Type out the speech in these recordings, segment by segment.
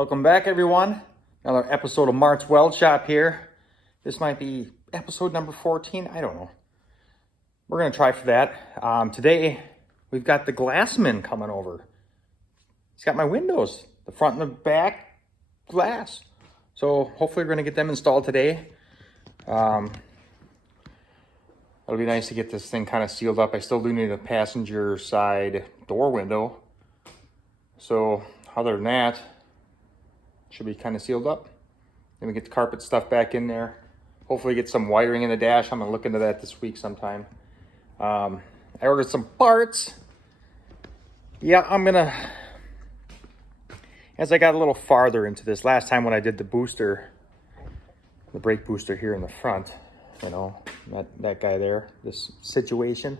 Welcome back, everyone. Another episode of Mart's Weld Shop here. This might be episode number 14. I don't know. We're going to try for that. Today, we've got the glassman coming over. He's got my windows, the front and the back glass. So hopefully we're going to get them installed today. It'll be nice to get this thing kind of sealed up. I still do need a passenger side door window. So other than that, should be kind of sealed up. Then we get the carpet stuff back in there. Hopefully get some wiring in the dash. I'm gonna look into that this week sometime. I ordered some parts. Yeah, I'm gonna, as I got a little farther into this, last time when I did the booster, the brake booster here in the front, you know, that guy there, this situation,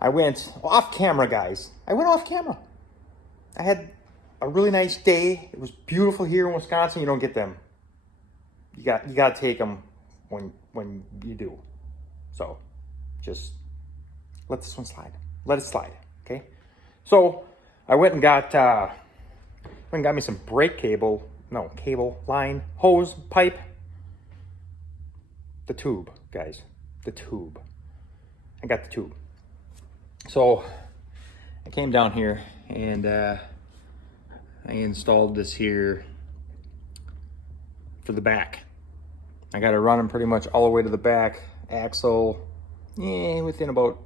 I went off camera, guys. I went off camera. I had a really nice day. It was beautiful here in Wisconsin. You don't get them. You got to take them when you do. So just let this one slide. Let it slide. Okay. So I went and got me some brake cable line, hose, pipe. The tube, guys. The tube. I got the tube. So I came down here and I installed this here for the back. I got it running pretty much all the way to the back axle. Within about,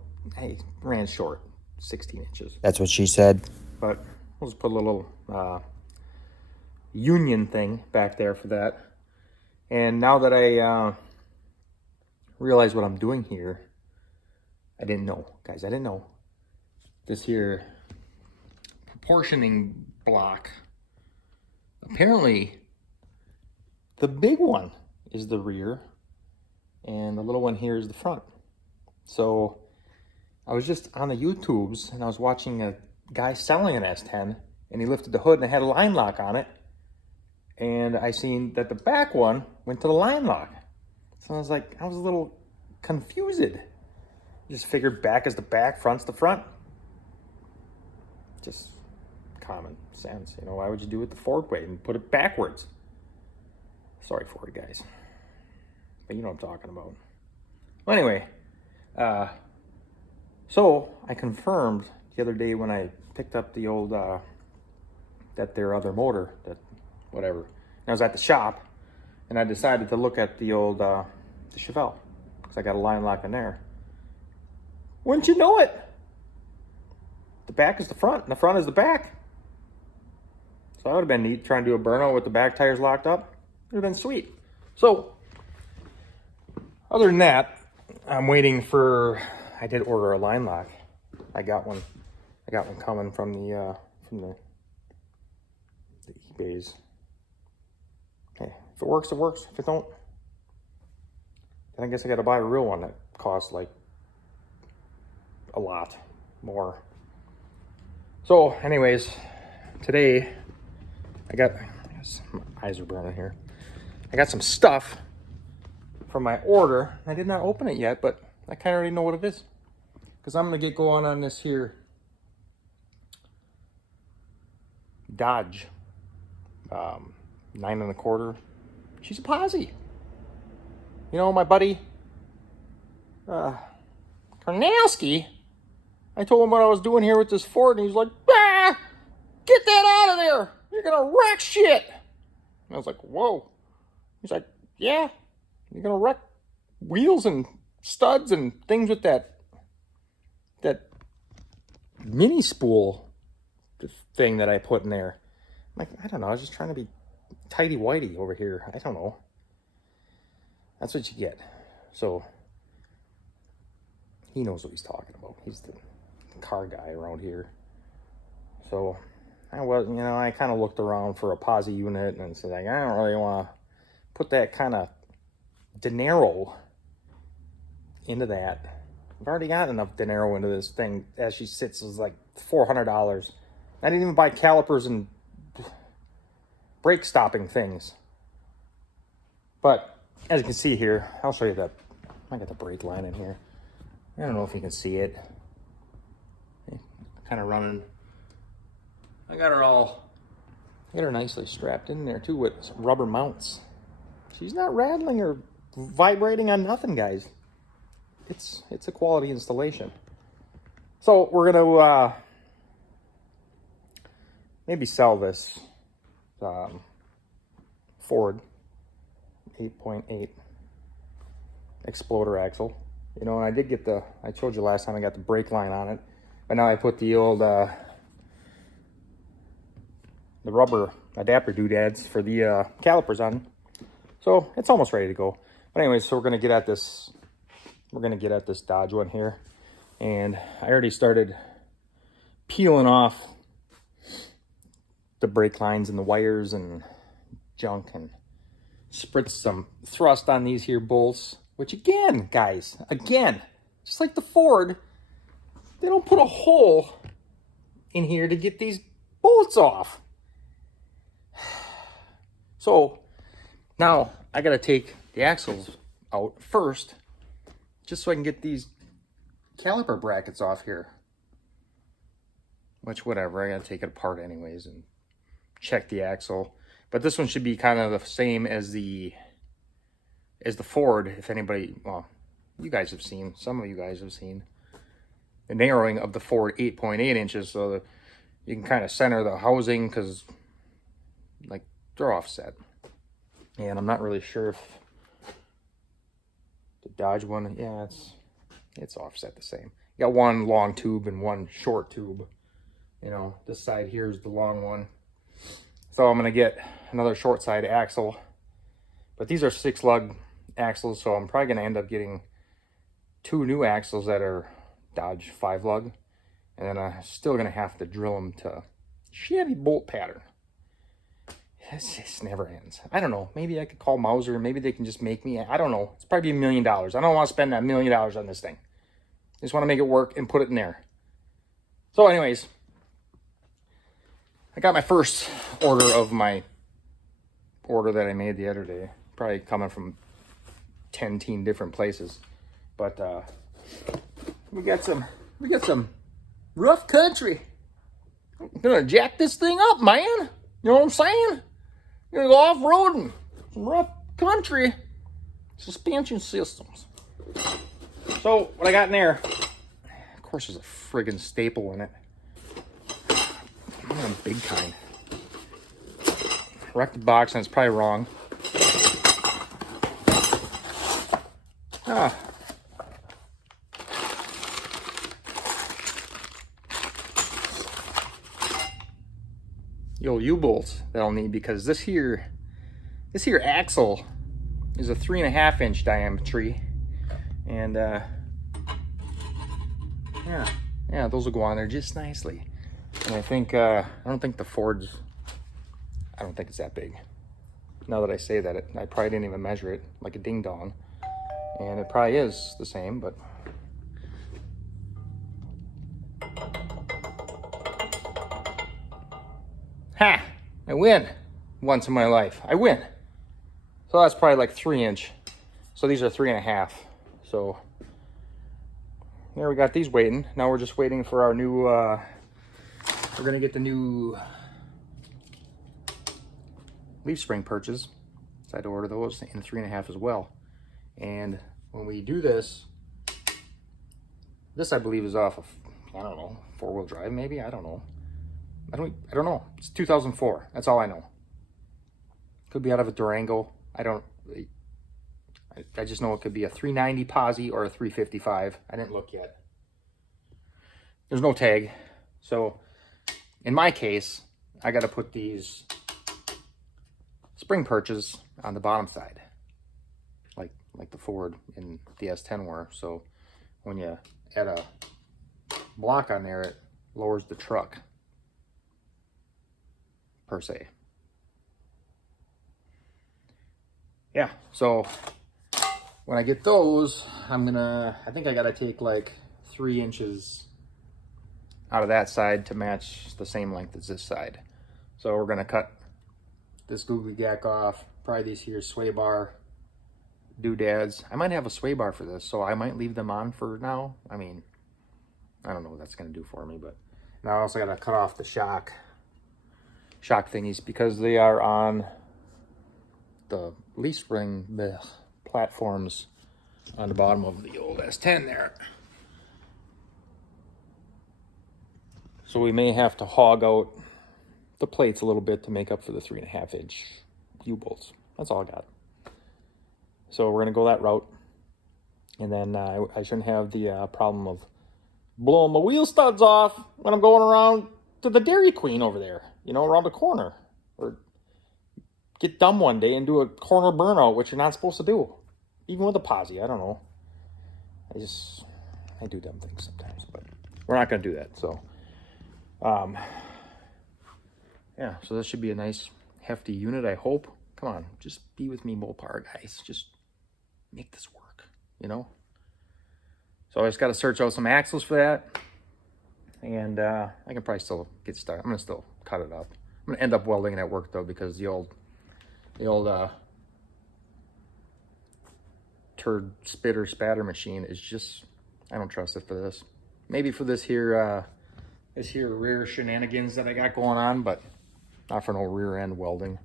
ran short, 16 inches. That's what she said. But we'll just put a little union thing back there for that. And now that I realize what I'm doing here, I didn't know, guys. I didn't know. This here proportioning block, apparently the big one is the rear and the little one here is the front. So I was just on the YouTubes and I was watching a guy selling an S10 and he lifted the hood and it had a line lock on it, and I seen that the back one went to the line lock. So I was a little confused. Just figured back is the back, front's the front. Just common sense, you know. Why would you do it the Ford way and put it backwards? Sorry, Ford guys, but you know what I'm talking about. Well, anyway, so I confirmed the other day when I picked up the old that their other motor, that whatever. And I was at the shop, and I decided to look at the old the Chevelle because I got a line lock in there. Wouldn't you know it? The back is the front, and the front is the back. So that would have been neat, trying to do a burnout with the back tires locked up. It would have been sweet. So, other than that, I'm waiting for, I did order a line lock. I got one coming from the eBays. Okay, if it works, it works. If it don't, then I guess I got to buy a real one that costs like a lot more. So, anyways, today my eyes are burning here. I got some stuff from my order. I did not open it yet, but I kind of already know what it is because I'm going to get going on this here Dodge 9 1/4. She's a posse. You know, my buddy Karnowski, I told him what I was doing here with this Ford, and he's like, get that out of there. You're going to wreck shit. And I was like, whoa. He's like, yeah, you're going to wreck wheels and studs and things with that mini spool thing that I put in there. I'm like, I don't know. I was just trying to be tighty-whitey over here. I don't know. That's what you get. So he knows what he's talking about. He's the car guy around here. So I kind of looked around for a posi unit and said, I don't really want to put that kind of dinero into that. I've already got enough dinero into this thing. As she sits, is like $400. I didn't even buy calipers and brake stopping things. But as you can see here, I'll show you that. I got the brake line in here. I don't know if you can see it. Kind of running. I got her all Get her nicely strapped in there too with some rubber mounts. She's not rattling or vibrating on nothing, guys. It's a quality installation. So we're gonna maybe sell this Ford 8.8 exploder axle. You know, and I did get I told you last time I got the brake line on it, but now I put the old the rubber adapter doodads for the calipers on. So it's almost ready to go. But anyways, so we're gonna get at this. We're gonna get at this Dodge one here, and I already started peeling off the brake lines and the wires and junk, and spritz some thrust on these here bolts. Which again, guys, just like the Ford, they don't put a hole in here to get these bolts off. So now I gotta take the axles out first, just so I can get these caliper brackets off here. Which, whatever, I gotta take it apart anyways and check the axle. But this one should be kind of the same as the Ford. If anybody, well, you guys have seen, some of you guys have seen the narrowing of the Ford 8.8 inches, so that you can kind of center the housing, because like they're offset. And I'm not really sure if the Dodge one, yeah, it's offset the same. You got one long tube and one short tube. You know, this side here is the long one. So I'm gonna get another short side axle, but these are 6-lug axles, so I'm probably gonna end up getting 2 new axles that are Dodge 5-lug, and then I'm still gonna have to drill them to Chevy bolt pattern. This just never ends. I don't know. Maybe I could call Mauser. Maybe they can just make me. I don't know. It's probably $1 million. I don't want to spend that $1 million on this thing. I just want to make it work and put it in there. So anyways, I got my first order of my order that I made the other day. Probably coming from 10 different places. But we got some rough country. I'm gonna jack this thing up, man. You know what I'm saying? Gonna go off-roading. Some rough country suspension systems. So what I got in there, of course, there's a friggin' staple in it. I'm a big kind. Wrecked the box, and it's probably wrong. The old U-bolts that I'll need, because this here axle is a 3.5 inch diameter, and yeah, those will go on there just nicely. And I think I don't think the Ford's, I don't think it's that big. Now that I say that, I probably didn't even measure it like a ding dong, and it probably is the same, but ha! I win once in my life. I win. So that's probably like 3 inch. So these are 3.5. So there, we got these waiting. Now we're just waiting for our new, we're gonna get the new leaf spring perches. So I had to order those in 3.5 as well. And when we do this, this I believe is off of, I don't know, 4-wheel drive maybe, I don't know. I don't know. It's 2004. That's all I know. Could be out of a Durango. I just know it could be a 390 Posi or a 355. I didn't look yet. There's no tag. So in my case, I got to put these spring perches on the bottom side, like the Ford in the S10 were. So when you add a block on there, it lowers the truck, per se. Yeah, so when I get those, I think I gotta take like 3 inches out of that side to match the same length as this side. So we're gonna cut this googly gack off, probably these here sway bar doodads. I might have a sway bar for this, so I might leave them on for now. I mean, I don't know what that's gonna do for me, but now I also gotta cut off the shock shock thingies because they are on the leaf spring platforms on the bottom of the old S10 there. So we may have to hog out the plates a little bit to make up for the 3.5-inch U-bolts. That's all I got. So we're gonna go that route, and then I shouldn't have the problem of blowing my wheel studs off when I'm going around to the Dairy Queen over there, you know, around the corner, or get dumb one day and do a corner burnout, which you're not supposed to do, even with a posi. I don't know. I do dumb things sometimes, but we're not gonna do that. So, yeah. So this should be a nice hefty unit, I hope. Come on, just be with me, Mopar guys. Just make this work, you know? So I just got to search out some axles for that. And I can probably still get started. I'm going to still cut it up. I'm going to end up welding it at work, though, because the old turd spitter spatter machine is just, I don't trust it for this. Maybe for this here rear shenanigans that I got going on, but not for no rear end welding.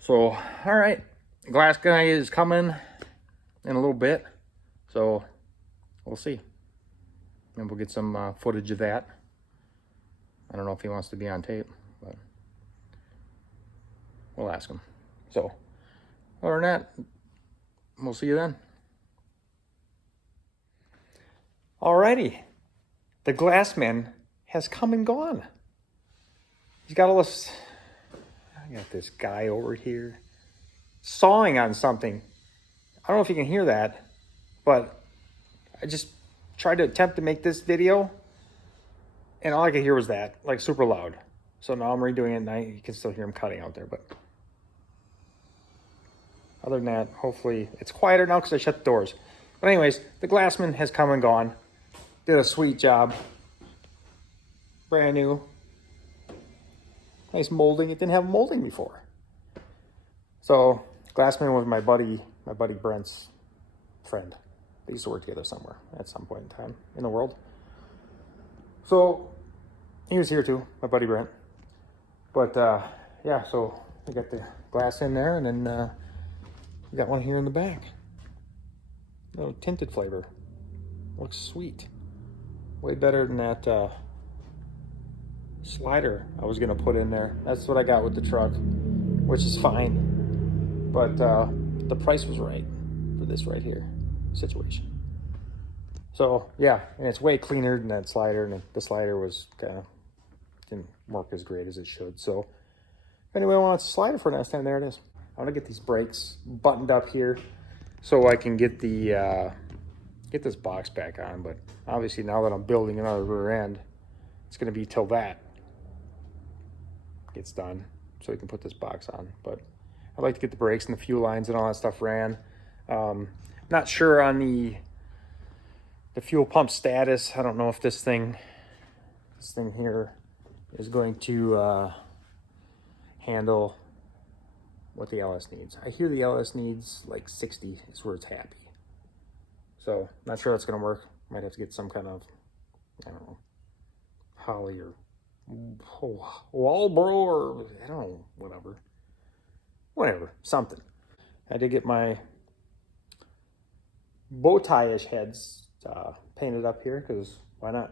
So, all right, glass guy is coming in a little bit, so we'll see. And we'll get some footage of that. I don't know if he wants to be on tape, but we'll ask him. So, other than that, we'll see you then. Alrighty, the glassman has come and gone. He's got all this. I got this guy over here sawing on something. I don't know if you can hear that, but I just tried to attempt to make this video, and all I could hear was that, like super loud. So now I'm redoing it, and you can still hear him cutting out there. But other than that, hopefully it's quieter now because I shut the doors. But anyways, the glassman has come and gone. Did a sweet job. Brand new. Nice molding. It didn't have molding before. So glassman was my buddy Brent's friend. They used to work together somewhere at some point in time in the world. So he was here too, my buddy Brent. But yeah, so we got the glass in there, and then we got one here in the back. A little tinted flavor. Looks sweet. Way better than that slider I was gonna put in there. That's what I got with the truck, which is fine. But the price was right for this right here situation. So yeah, and it's way cleaner than that slider, and the slider was didn't work as great as it should. So if anyone wants a slider for next time, there it is. I'm gonna get these brakes buttoned up here so I can get the get this box back on. But obviously now that I'm building another rear end, it's gonna be till that gets done so we can put this box on. But I'd like to get the brakes and the fuel lines and all that stuff ran. Not sure on the fuel pump status. I don't know if this thing here is going to handle what the LS needs. I hear the LS needs like 60 is where it's happy. So not sure that's gonna work. Might have to get some kind of, I don't know, Holly or Walbro or I don't know, whatever, something. I did get my bow tie-ish heads painted up here, because why not?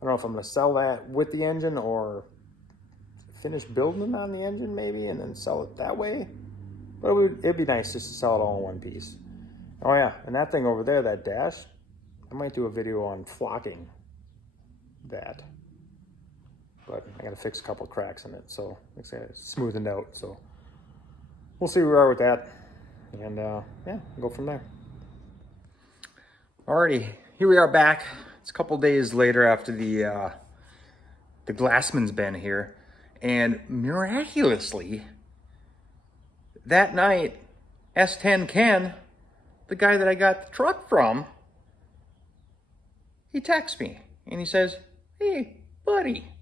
I don't know if I'm gonna sell that with the engine or finish building on the engine maybe and then sell it that way. But it'd be nice just to sell it all in one piece. Oh yeah, and that thing over there, that dash, I might do a video on flocking that. But I gotta fix a couple cracks in it, so it's gotta smoothen out. So we'll see where we are with that, and yeah, we'll go from there. Alrighty, here we are back. It's a couple days later after the glassman's been here, and miraculously, that night, S10 Ken, the guy that I got the truck from, he texts me and he says, "Hey, buddy,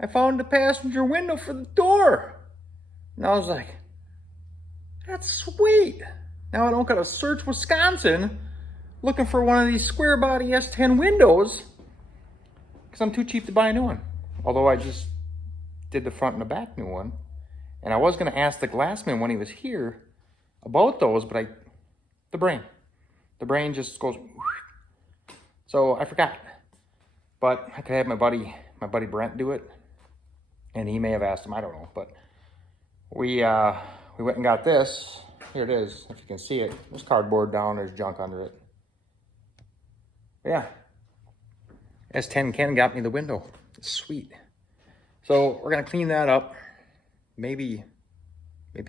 I found the passenger window for the door." And I was like, "That's sweet. Now I don't gotta search Wisconsin looking for one of these square body S10 windows because I'm too cheap to buy a new one." Although I just did the front and the back new one. And I was going to ask the glassman when he was here about those, but the brain just goes, so I forgot. But I could have my buddy Brent do it, and he may have asked him, I don't know. But we went and got this. Here it is, if you can see it. There's cardboard down, there's junk under it. But yeah, S10 Ken got me the window. It's sweet. So we're gonna clean that up. Maybe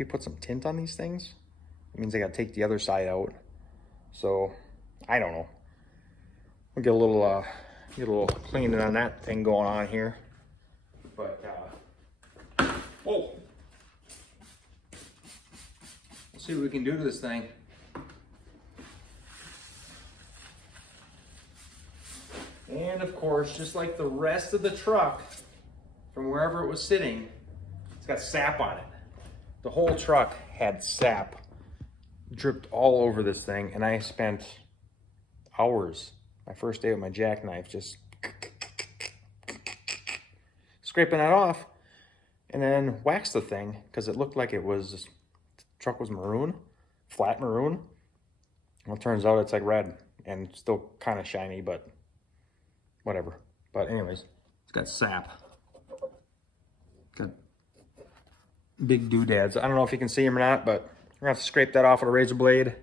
put some tint on these things. It means I gotta take the other side out. So I don't know. We'll get a little cleaning on that thing going on here. But whoa. Let's see what we can do to this thing. And of course, just like the rest of the truck, from wherever it was sitting, it's got sap on it. The whole truck had sap dripped all over this thing, and I spent hours, my first day with my jackknife, just scraping that off, and then waxed the thing because it looked like the truck was maroon, flat maroon. Well, it turns out it's like red and still kind of shiny, but whatever. But anyways, it's got sap. Got big doodads. I don't know if you can see them or not, but we're gonna have to scrape that off with a razor blade.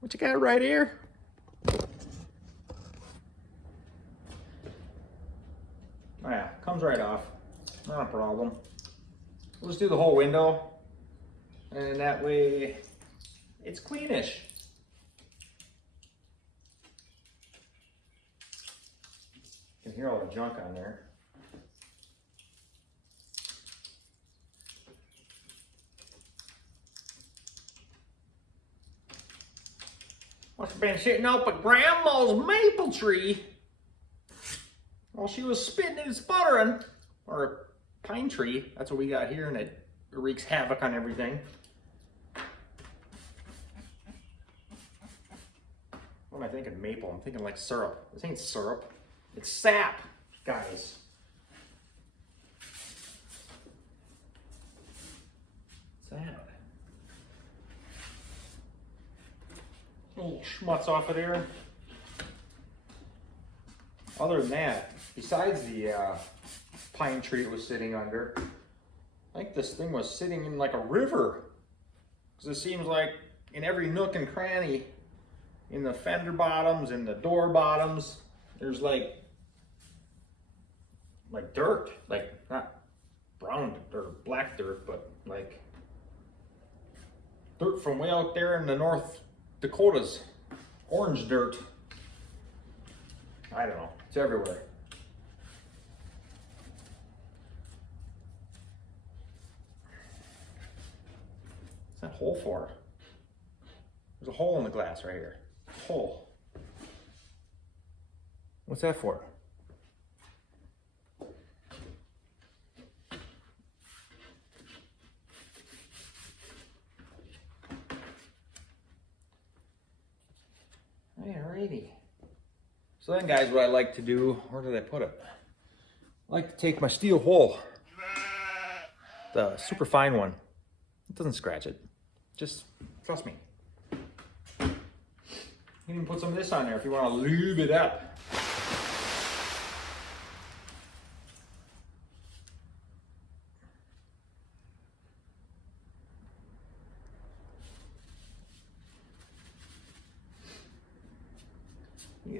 What you got right here? Oh yeah, comes right off. Not a problem. We'll just do the whole window, and that way it's cleanish. You can hear all the junk on there. Must have been sitting up at Grandma's maple tree while she was spitting and sputtering. Or a pine tree, that's what we got here, and it wreaks havoc on everything. What am I thinking? Maple. I'm thinking like syrup. This ain't syrup. It's sap, guys. Sap. Little schmutz off of there. Other than that, besides the pine tree it was sitting under, I think this thing was sitting in like a river. Because it seems like in every nook and cranny, in the fender bottoms, in the door bottoms, there's like dirt, like not brown or black dirt, but like dirt from way out there in the North Dakotas. Orange dirt. I don't know, it's everywhere. What's that hole for? There's a hole in the glass right here. Hole. What's that for? Alrighty. So then, guys, what I like to do, where did I put it? I like to take my steel wool, the super fine one. It doesn't scratch it. Just trust me. You can even put some of this on there if you want to lube it up.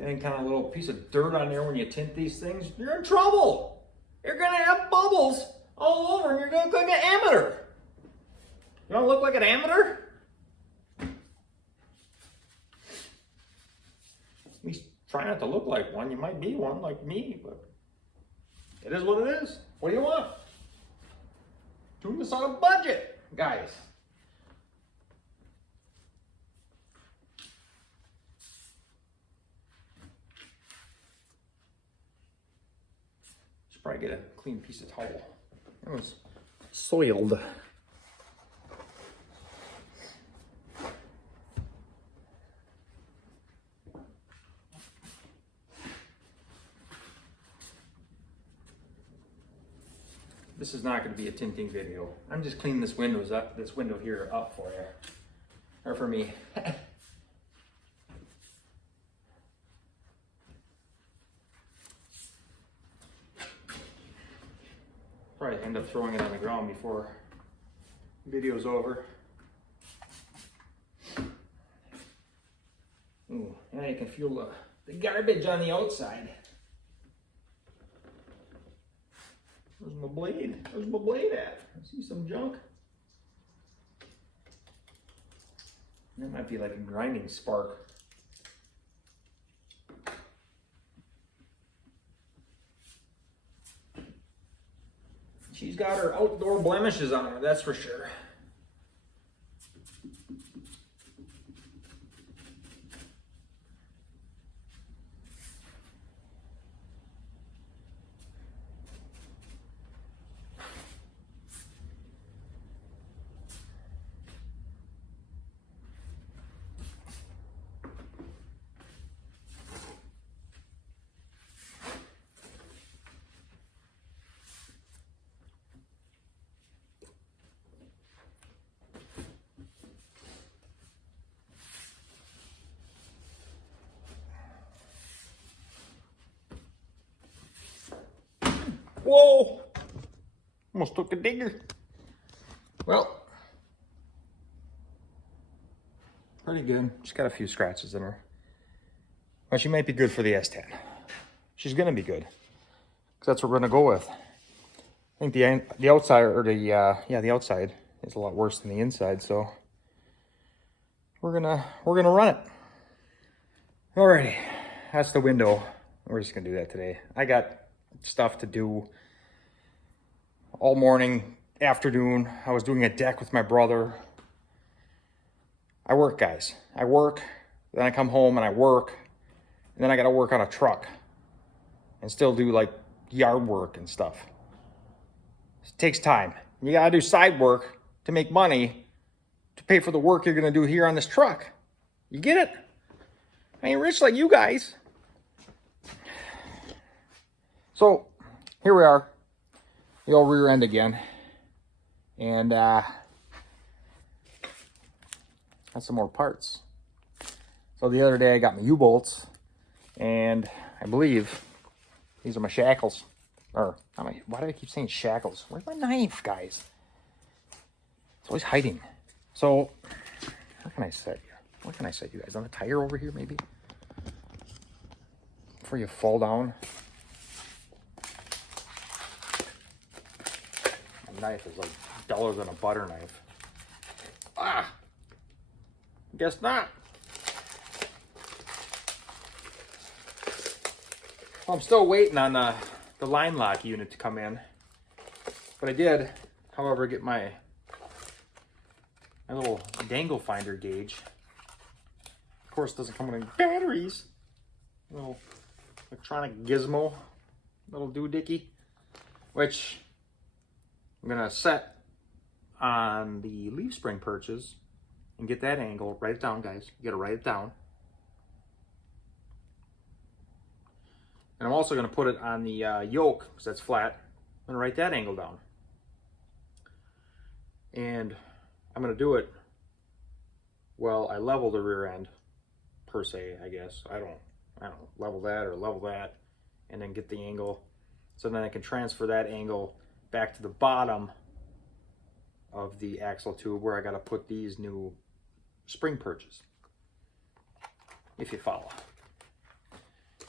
Any kind of little piece of dirt on there when you tint these things, you're in trouble. You're gonna have bubbles all over and you're gonna look like an amateur. You wanna look like an amateur? At least try not to look like one. You might be one like me, but it is what it is. What do you want? Doing this on a budget, guys. Should probably get a clean piece of towel. It was soiled. This is not going to be a tinting video. I'm just cleaning this window here up for you. Or for me. Probably end up throwing it on the ground before the video's over. Ooh, now you can feel the garbage on the outside. Where's my blade? Where's my blade at? I see some junk. That might be like a grinding spark. She's got her outdoor blemishes on her, that's for sure. Whoa! Almost took a digger. Well, pretty good. She's got a few scratches in her. But she might be good for the S10. She's gonna be good. Because that's what we're gonna go with. I think the outside, or the outside is a lot worse than the inside, so we're gonna run it. Alrighty, that's the window. We're just gonna do that today. I got stuff to do all morning, afternoon. I was doing a deck with my brother. I work, guys. I work, then I come home and I work, and then I gotta work on a truck and still do like yard work and stuff. It takes time. You gotta do side work to make money to pay for the work you're gonna do here on this truck. You get it? I ain't rich like you guys. So here we are, the old rear end again, and got some more parts. So the other day I got my U-bolts, and I believe these are my shackles. Or, why do I keep saying shackles? Where's my knife, guys? It's always hiding. So, where can I set you? Where can I set you guys? On the tire over here, maybe? Before you fall down. Knife is like duller than a butter knife. Ah, guess not. Well, I'm still waiting on the line lock unit to come in, but I did, however, get my little dangle finder gauge. Of course, it doesn't come with any batteries. Little electronic gizmo, little doohickey, which I'm gonna set on the leaf spring perches and get that angle. Write it down, guys. You gotta write it down. And I'm also gonna put it on the yoke, because that's flat. I'm gonna write that angle down. And I'm gonna do it well, I level the rear end, per se, I guess. I don't level that or level that, and then get the angle. So then I can transfer that angle back to the bottom of the axle tube where I got to put these new spring perches, if you follow.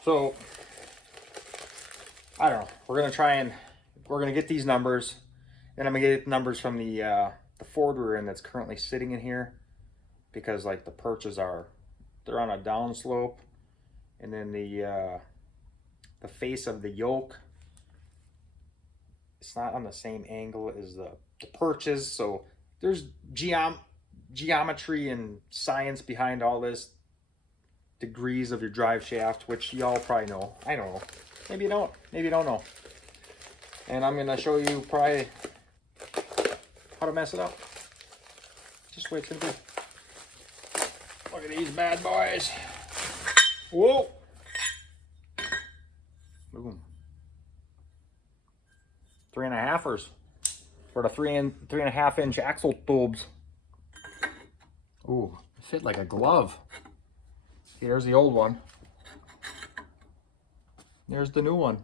So I don't know, we're gonna get these numbers, and I'm gonna get numbers from the Ford rear end that's currently sitting in here, because like the perches they're on a down slope, and then the face of the yoke, it's not on the same angle as the perches. So there's geometry and science behind all this, degrees of your drive shaft, which y'all probably know. I don't know. Maybe you don't. Maybe you don't know. And I'm going to show you probably how to mess it up. Just the way it's going to be. Look at these bad boys. Whoa. Boom. 3.5ers. for the 3.5 inch axle tubes. Ooh, fit like a glove. Here's the old one. There's the new one.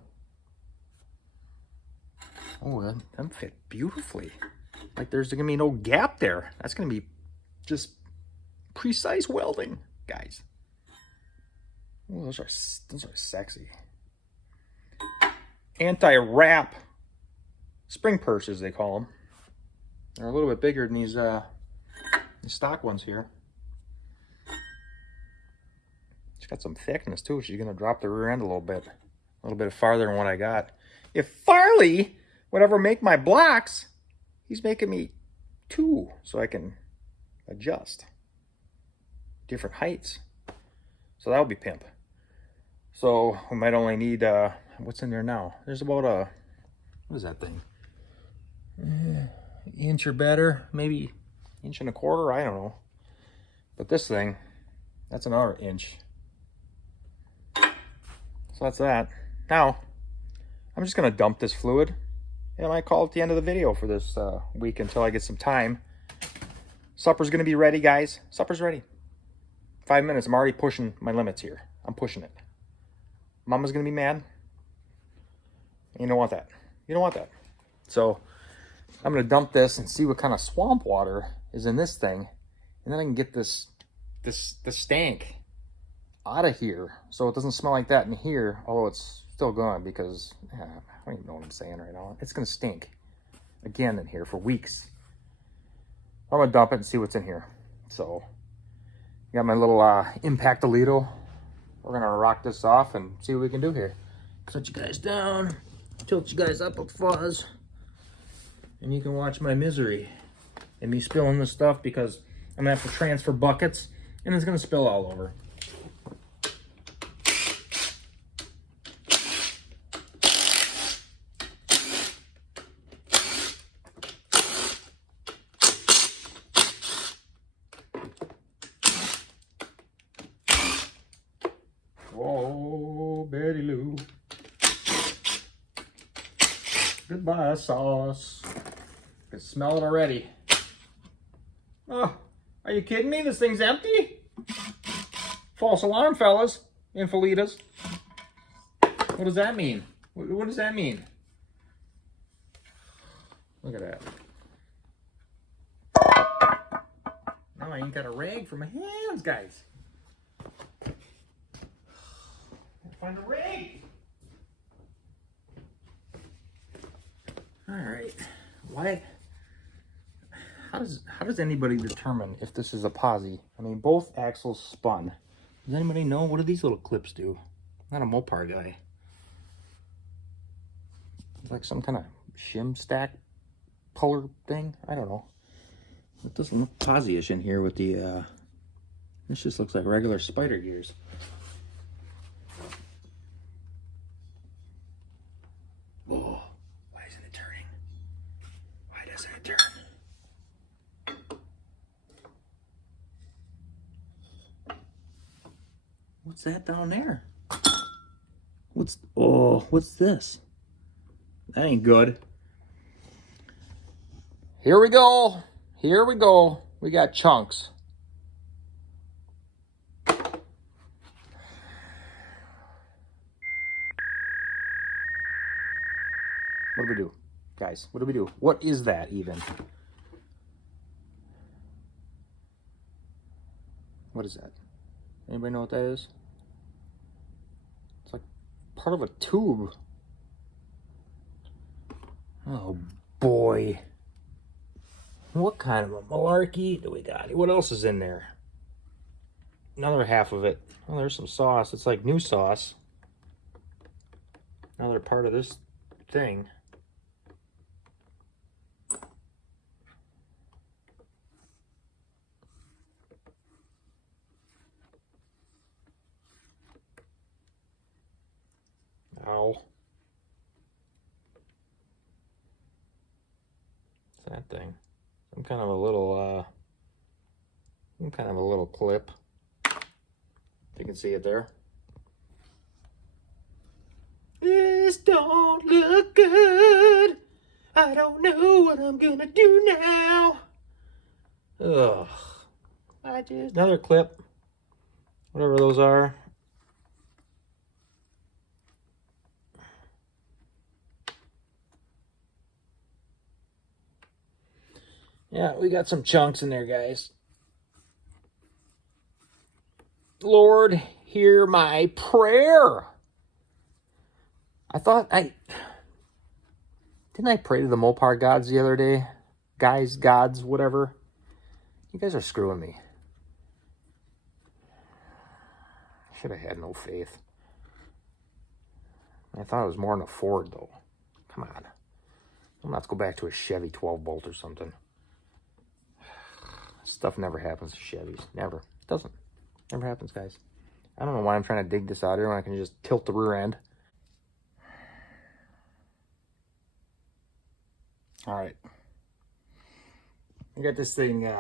Oh, them fit beautifully. Like there's gonna be no gap there. That's gonna be just precise welding, guys. Oh, those are sexy. Anti-wrap spring purses, they call them. They're a little bit bigger than these stock ones here. It's got some thickness too. She's gonna drop the rear end a little bit farther than what I got. If Farley would ever make my blocks, he's making me 2 so I can adjust different heights. So that'll be pimp. So we might only need what's in there now? There's about what is that thing? Inch or better, maybe 1.25 inches, I don't know. But this thing, that's another inch. So that's that. Now, I'm just gonna dump this fluid, and I might call it the end of the video for this week until I get some time. Supper's gonna be ready, guys. Supper's ready. 5 minutes, I'm already pushing my limits here. I'm pushing it. Mama's gonna be mad. You don't want that. You don't want that. So I'm gonna dump this and see what kind of swamp water is in this thing, and then I can get this stank out of here so it doesn't smell like that in here, although it's still gone because I don't even know what I'm saying right now. It's gonna stink again in here for weeks. I'm gonna dump it and see what's in here. So got my little Impactolito. We're gonna rock this off and see what we can do here. Set you guys down, tilt you guys up a fuzz, and you can watch my misery and me spilling this stuff because I'm gonna have to transfer buckets and it's gonna spill all over. Oh, Betty Lou. Goodbye, sauce. I can smell it already. Oh, are you kidding me? This thing's empty? False alarm, fellas and Felitas. What does that mean? What does that mean? Look at that. Now I ain't got a rag for my hands, guys. Find a rag. All right. Why? How does anybody determine if this is a posi? I mean, both axles spun. Does anybody know? What do these little clips do? I'm not a Mopar guy. It's like some kind of shim stack puller thing. I don't know. It doesn't look posi-ish in here with the. This just looks like regular spider gears. Oh, why isn't it turning? Why doesn't it turn? What's that down there? What's this? That ain't good. Here we go. Here we go. We got chunks. What do we do? Guys, what do we do? What is that even? What is that? Anybody know what that is? It's like part of a tube. Oh boy. What kind of a malarkey do we got? What else is in there? Another half of it. Oh, there's some sauce. It's like new sauce. Another part of this thing. Ow. What's that thing? Some kind of a little clip. You can see it there. This don't look good. I don't know what I'm gonna do now. Ugh. Another clip. Whatever those are. Yeah, we got some chunks in there, guys. Lord, hear my prayer. Didn't I pray to the Mopar gods the other day? Guys, gods, whatever. You guys are screwing me. Should have had no faith. I thought it was more than a Ford, though. Come on. Let's go back to a Chevy 12 bolt or something. Stuff never happens to Chevys. Never. It doesn't. Never happens, guys. I don't know why I'm trying to dig this out here when I can just tilt the rear end. All right. I got this thing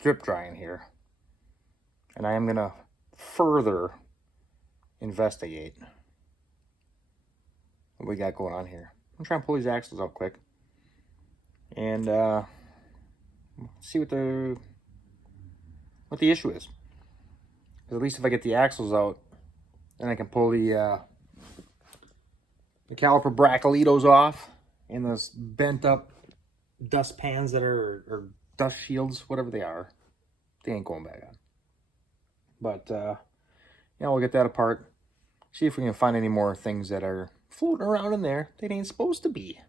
drip drying here. And I am going to further investigate what we got going on here. I'm trying to pull these axles out quick. And see what the issue is. Because at least if I get the axles out, then I can pull the caliper bracolitos off and those bent up dust pans that are, or dust shields, whatever they are. They ain't going back on. But, we'll get that apart. See if we can find any more things that are floating around in there that ain't supposed to be.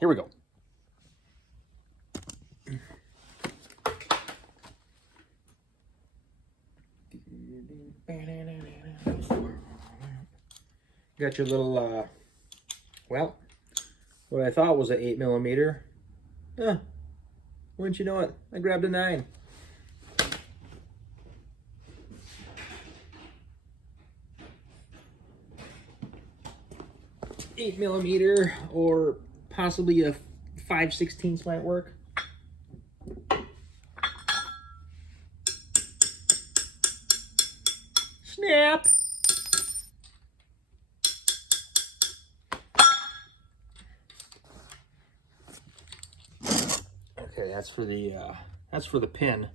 Here we go. Got your little, well, what I thought was an 8mm. Wouldn't you know it, I grabbed a 9. $8mm, or possibly a 5/16 might work. Snap! Okay, that's for the pin.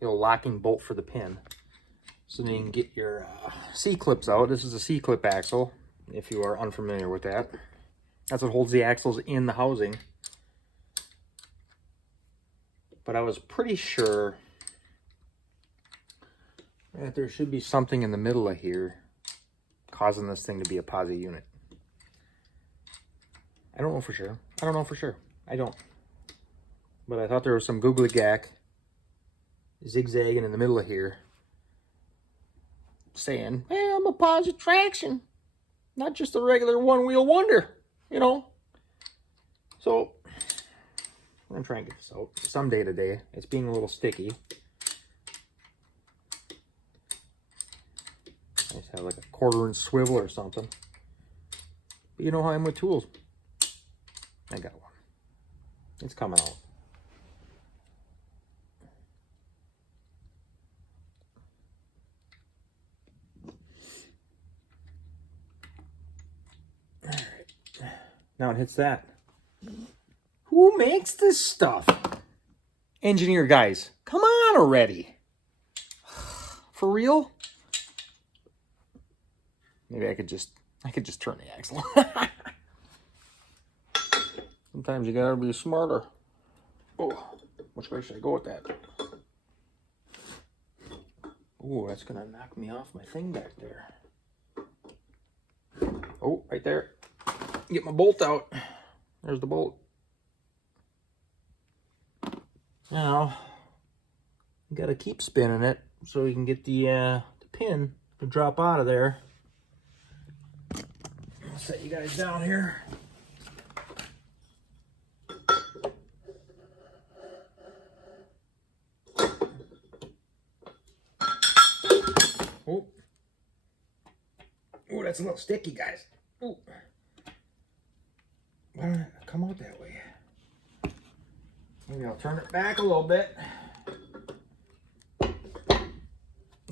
The old locking bolt for the pin. So then you can get your C-clips out. This is a C-clip axle, if you are unfamiliar with that. That's what holds the axles in the housing. But I was pretty sure that there should be something in the middle of here causing this thing to be a posi unit. I don't know for sure. I don't. But I thought there was some googly gack zigzagging in the middle of here saying, hey, I'm a positive traction, not just a regular one-wheel wonder, you know. So I'm gonna try and get this out someday today. It's being a little sticky. I just have like a 1/4-inch swivel or something. But you know how I am with tools. I got one. It's coming out. All right. Now it hits that. Who makes this stuff? Engineer guys, come on already. For real? Maybe I could just turn the axle. Sometimes you gotta be smarter. Oh, which way should I go with that? Oh, that's gonna knock me off my thing back there. Oh, right there. Get my bolt out. There's the bolt. Now, you gotta keep spinning it so you can get the pin to drop out of there. I'll set you guys down here. Oh, that's a little sticky, guys. Oh, why don't it come out that way? Maybe I'll turn it back a little bit.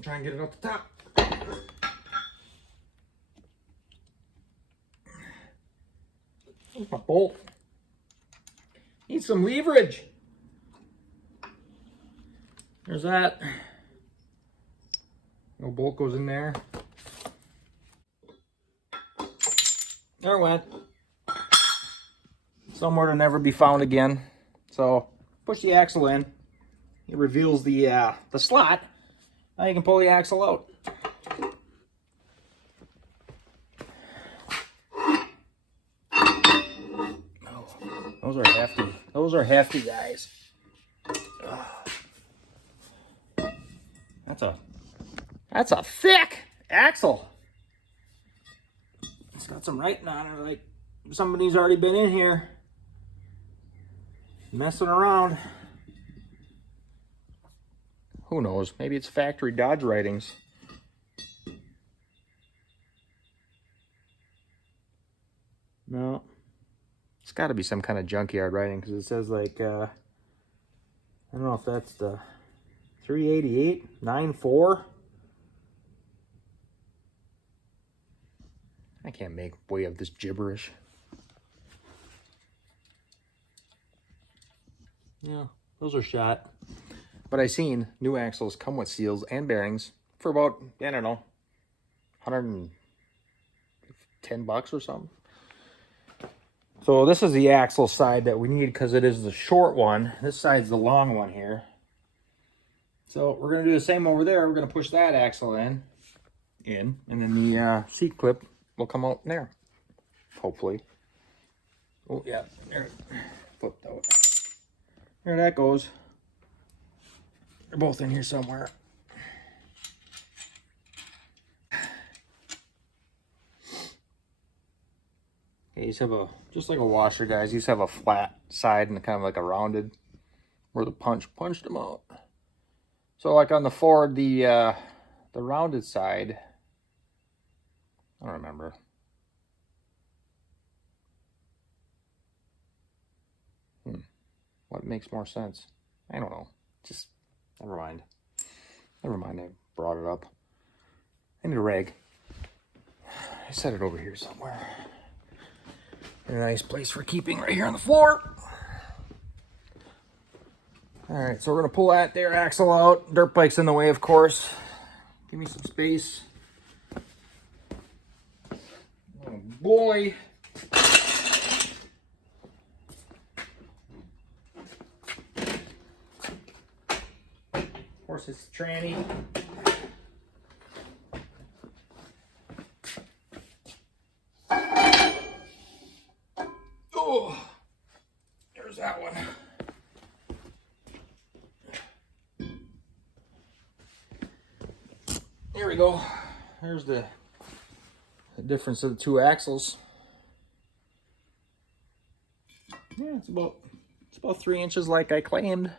Try and get it off the top. There's my bolt. Need some leverage. There's that. No bolt goes in there. There it went. Somewhere to never be found again. So push the axle in. It reveals the slot. Now you can pull the axle out. Oh, those are hefty. Those are hefty, guys. That's a thick axle. It's got some writing on it, like somebody's already been in here messing around. Who knows? Maybe it's factory Dodge writings. No. It's got to be some kind of junkyard writing because it says like, I don't know if that's the 388, 94. I can't make way of this gibberish. Yeah, those are shot. But I seen new axles come with seals and bearings for about, I don't know, $110 or something. So this is the axle side that we need because it is the short one. This side's the long one here. So we're going to do the same over there. We're going to push that axle in, and then the seat clip will come out there, hopefully. Oh, yeah, there, flipped out. There that goes. They're both in here somewhere. Okay, you just have just like a washer, guys. You just have a flat side and kind of like a rounded, where the punch punched them out. So like on the Ford, the rounded side, I don't remember. What makes more sense? I don't know. Just, never mind. Never mind, I brought it up. I need a rag. I set it over here somewhere. In a nice place for keeping right here on the floor. Alright, so we're going to pull that there axle out. Dirt bike's in the way, of course. Give me some space. Oh boy. Of course, it's a tranny. Oh, there's that one. There we go. There's the difference of the two axles. Yeah, it's about 3 inches like I claimed.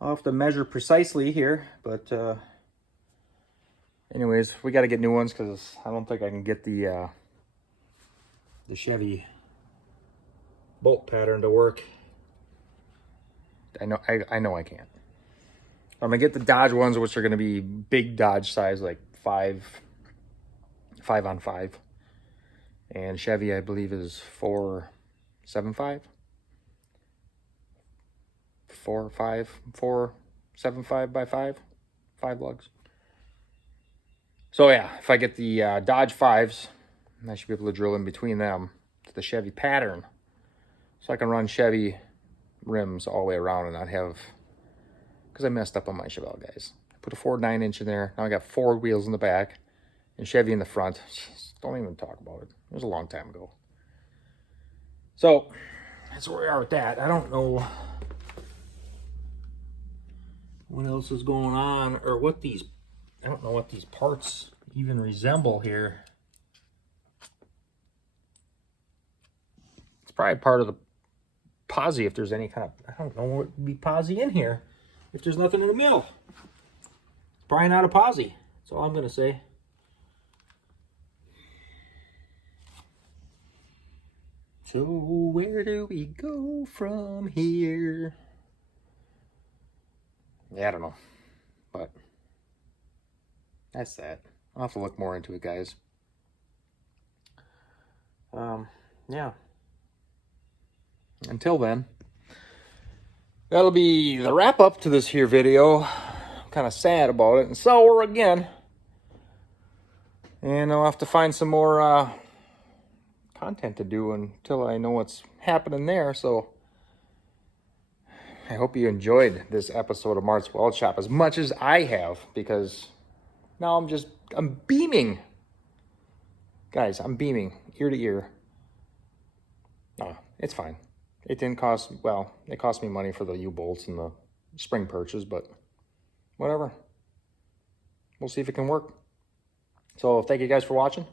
I'll have to measure precisely here, but anyways, we got to get new ones because I don't think I can get the Chevy bolt pattern to work. I know I can't. I'm gonna get the Dodge ones, which are gonna be big Dodge size, like 5x5, and Chevy I believe is 4.75, 4.75 by 5 lugs. So yeah, if I get the Dodge 5s, I should be able to drill in between them to the Chevy pattern, so I can run Chevy rims all the way around and not have, because I messed up on my Chevelle, guys. I put a Ford 9-inch in there. Now I got Ford wheels in the back and Chevy in the front. Just don't even talk about it. It was a long time ago. So that's where we are with that. I don't know what else is going on, or what these, I don't know what these parts even resemble here. It's probably part of the posi, if there's any kind of, I don't know what would be posi in here if there's nothing in the middle. It's probably not a posi. That's all I'm going to say. So where do we go from here? Yeah, I don't know. But that's that. I'll have to look more into it, guys. Yeah. until then, that'll be the wrap up to this here video. I'm kind of sad about it and sour again. And I'll have to find some more content to do until I know what's happening there. So I hope you enjoyed this episode of Mart's Weld Shop as much as I have, because now I'm beaming. Guys, I'm beaming ear to ear. No, it's fine. It didn't cost, well, it cost me money for the U-bolts and the spring perches, but whatever. We'll see if it can work. So thank you guys for watching.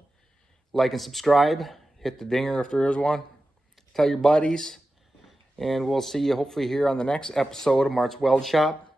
Like and subscribe. Hit the dinger if there is one. Tell your buddies. And we'll see you hopefully here on the next episode of Mart's Weld Shop.